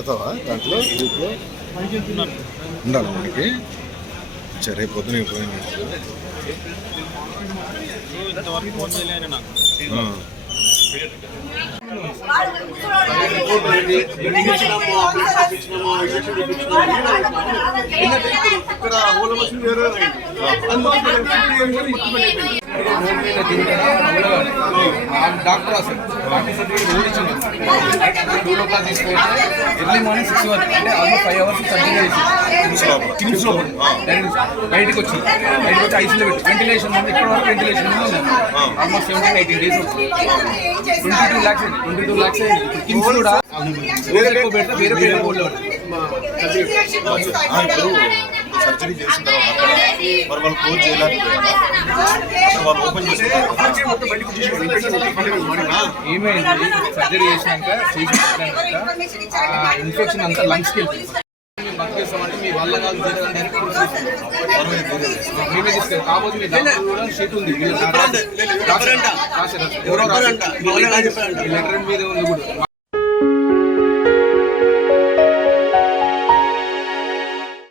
పెడతావా దాంట్లో గ్రూప్లో ఉండాలి మనకి. సరే పొద్దున పోయినా డాక్టర్ అసలు డాక్టర్ సర్టిఫికేట్ ఓడించింది 2 o'clock తీసుకుంటే ఎర్లీ మార్నింగ్ 6 వరకు అంటే ఆల్మోస్ట్ 5 hours సర్జరీ చేసి కిమ్స్ లో బయటకు వచ్చి ఐసీలో పెట్టి వెంటిలేషన్ ఉంది. ఇప్పటి వరకు వెంటిలేషన్ ఉంది. ఆల్మోస్ట్ 17-18 days 22 lakhs కిమ్స్ కూడా ఎక్కువ పెడితే వేరే పేరు కూడా సర్జరీ చేసిన తర్వాత మరి వాళ్ళు క్లోజ్ చేయలేకపోయారా? వాళ్ళు ఓపెన్ చేసుకున్నారు. ఏమైంది సర్జరీ చేసినాక ఇన్ఫెక్షన్ అంతా లంగ్స్కి వెళ్ళింది. బంద్ చేస్తామంటే మీ వల్ల కాదు మేమే తీసుకెళ్ళి కాకపోతే మీ డాక్టర్ కూడా షీట్ ఉంది లెటర్ మీద ఉంది కూడా